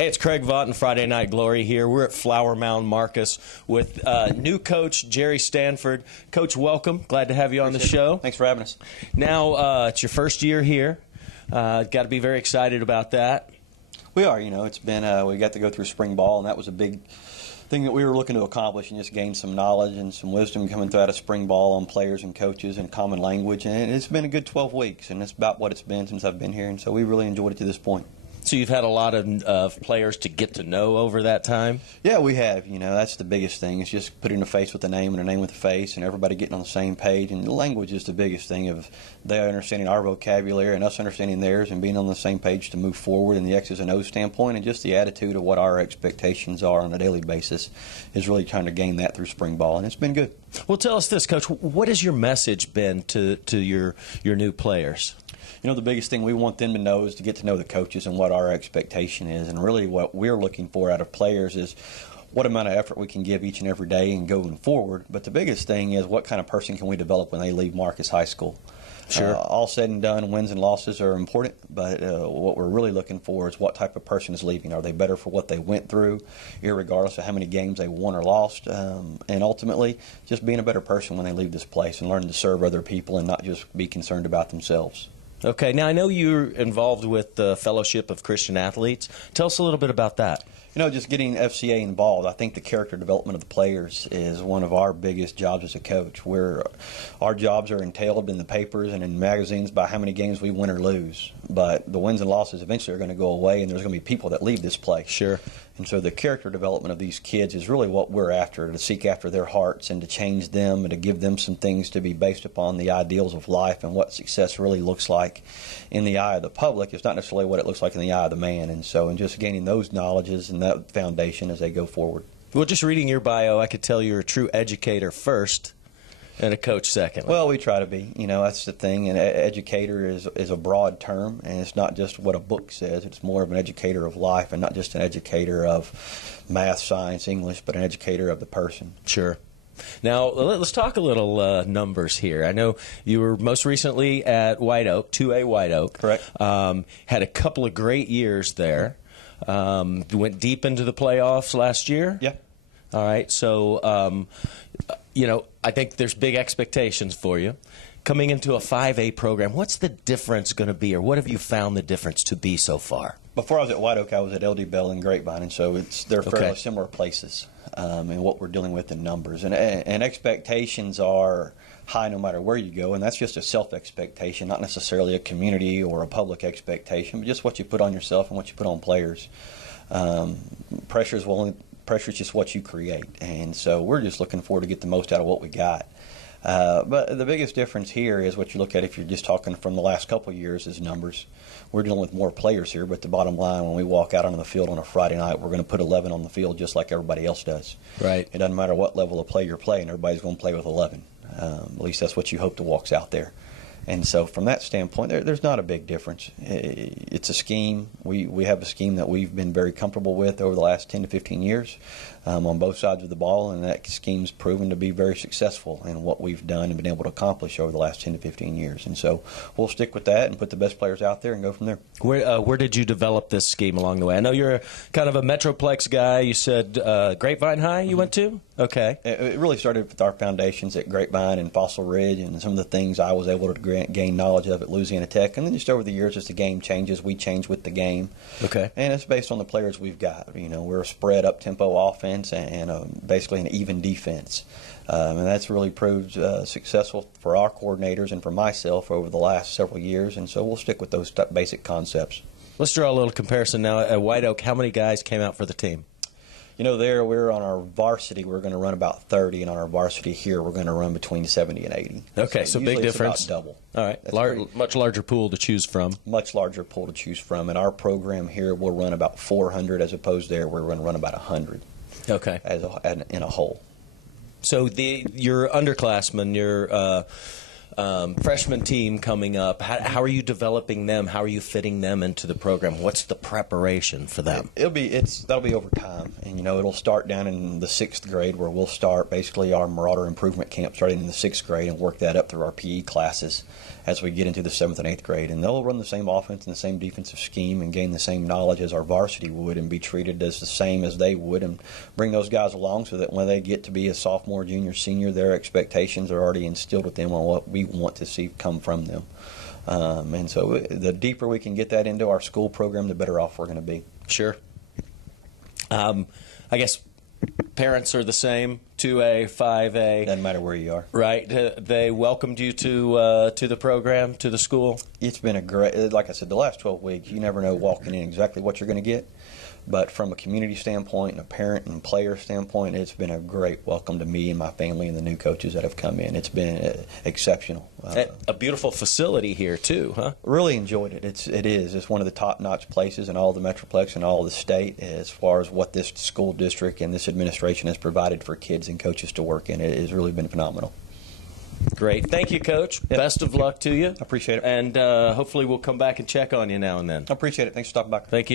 Hey, it's Craig Vaught and Friday Night Glory here. We're at Flower Mound Marcus with new coach Gerry Stanford. Coach, welcome. Glad to have you on the show. Thanks for having us. Now, it's your first year here. Got to be very excited about that. We are. You know, it's been we got to go through spring ball, and that was a big thing that we were looking to accomplish and just gain some knowledge and some wisdom coming through out of spring ball on players and coaches and common language. And it's been a good 12 weeks, and it's about what it's been since I've been here, and so we really enjoyed it to this point. So you've had a lot of players to get to know over that time? Yeah, we have. You know, that's the biggest thing. It's just putting a face with a name and a name with a face and everybody getting on the same page. And the language is the biggest thing of they understanding our vocabulary and us understanding theirs and being on the same page to move forward in the X's and O's standpoint, and just the attitude of what our expectations are on a daily basis is really trying to gain that through spring ball, and it's been good. Well, tell us this, Coach. What has your message been to your new players? You know, the biggest thing we want them to know is to get to know the coaches and what our expectation is. And really what we're looking for out of players is what amount of effort we can give each and every day and going forward. But the biggest thing is what kind of person can we develop when they leave Marcus High School. Sure. All said and done, wins and losses are important, but what we're really looking for is what type of person is leaving. Are they better for what they went through, irregardless of how many games they won or lost, and ultimately just being a better person when they leave this place and learning to serve other people and not just be concerned about themselves. Okay. Now, I know you're involved with the Fellowship of Christian Athletes. Tell us a little bit about that. You know, just getting FCA involved, I think the character development of the players is one of our biggest jobs as a coach, where our jobs are entailed in the papers and in magazines by how many games we win or lose. But the wins and losses eventually are going to go away, and there's going to be people that leave this place. Sure. And so the character development of these kids is really what we're after, to seek after their hearts and to change them and to give them some things to be based upon the ideals of life and what success really looks like in the eye of the public. It's not necessarily what it looks like in the eye of the man. And so in just gaining those knowledges and that foundation as they go forward. Well, just reading your bio, I could tell you're a true educator first and a coach second. Well, we try to be. You know, that's the thing. And educator is a broad term, and it's not just what a book says. It's more of an educator of life and not just an educator of math, science, English, but an educator of the person. Sure. Now, let's talk a little numbers here. I know you were most recently at White Oak, 2A White Oak. Correct. Had a couple of great years there. Went deep into the playoffs last year. Yeah. All right. So, you know, I think there's big expectations for you. Coming into a 5A program, what's the difference going to be, or what have you found the difference to be so far? Before I was at White Oak, I was at LD Bell and Grapevine, and so they're fairly similar places in what we're dealing with in numbers. And expectations are high no matter where you go, and that's just a self-expectation, not necessarily a community or a public expectation, but just what you put on yourself and what you put on players. Pressure is just what you create, and so we're just looking forward to get the most out of what we got. But the biggest difference here is what you look at if you're just talking from the last couple of years is numbers. We're dealing with more players here, but the bottom line, when we walk out onto the field on a Friday night, we're going to put 11 on the field just like everybody else does. Right. It doesn't matter what level of play you're playing, everybody's going to play with 11. At least that's what you hope to walks out there. And so from that standpoint, there's not a big difference. It's a scheme. We have a scheme that we've been very comfortable with over the last 10 to 15 years on both sides of the ball, and that scheme's proven to be very successful in what we've done and been able to accomplish over the last 10 to 15 years. And so we'll stick with that and put the best players out there and go from there. Where did you develop this scheme along the way? I know you're kind of a Metroplex guy. You said Grapevine High you went to? Okay. It really started with our foundations at Grapevine and Fossil Ridge and some of the things I was able to gain knowledge of at Louisiana Tech. And then just over the years, as the game changes, we change with the game. Okay. And it's based on the players we've got. You know, we're a spread up-tempo offense and basically an even defense. And that's really proved successful for our coordinators and for myself over the last several years. And so we'll stick with those basic concepts. Let's draw a little comparison now. At White Oak, how many guys came out for the team? You know, there we're on our varsity, we're going to run about 30, and on our varsity here, we're going to run between 70 and 80. Okay, so big difference. It's about double. All right, much larger pool to choose from. Much larger pool to choose from. And our program here will run about 400, as opposed there we're going to run about 100. Okay. In a whole. So your underclassmen, your freshman team coming up. How are you developing them? How are you fitting them into the program? What's the preparation for them? That'll be over time, and it'll start down in the 6th grade, where we'll start basically our Marauder Improvement Camp starting in the 6th grade and work that up through our PE classes as we get into the 7th and 8th grade. And they'll run the same offense and the same defensive scheme and gain the same knowledge as our varsity would, and be treated as the same as they would, and bring those guys along so that when they get to be a sophomore, junior, senior, their expectations are already instilled with them on what we want to see come from them. And so the deeper we can get that into our school program, the better off we're going to be. Sure. I guess parents are the same, 2A, 5A. Doesn't matter where you are. Right. They welcomed you to the program, to the school? It's been a great, like I said, the last 12 weeks, you never know walking in exactly what you're going to get. But from a community standpoint and a parent and player standpoint, it's been a great welcome to me and my family and the new coaches that have come in. It's been exceptional. A beautiful facility here, too, huh? Really enjoyed it. It is. It's one of the top-notch places in all the Metroplex and all of the state as far as what this school district and this administration has provided for kids and coaches to work in. It has really been phenomenal. Great. Thank you, Coach. Yep. Best of luck to you. I appreciate it. And hopefully we'll come back and check on you now and then. I appreciate it. Thanks for stopping by. Thank you.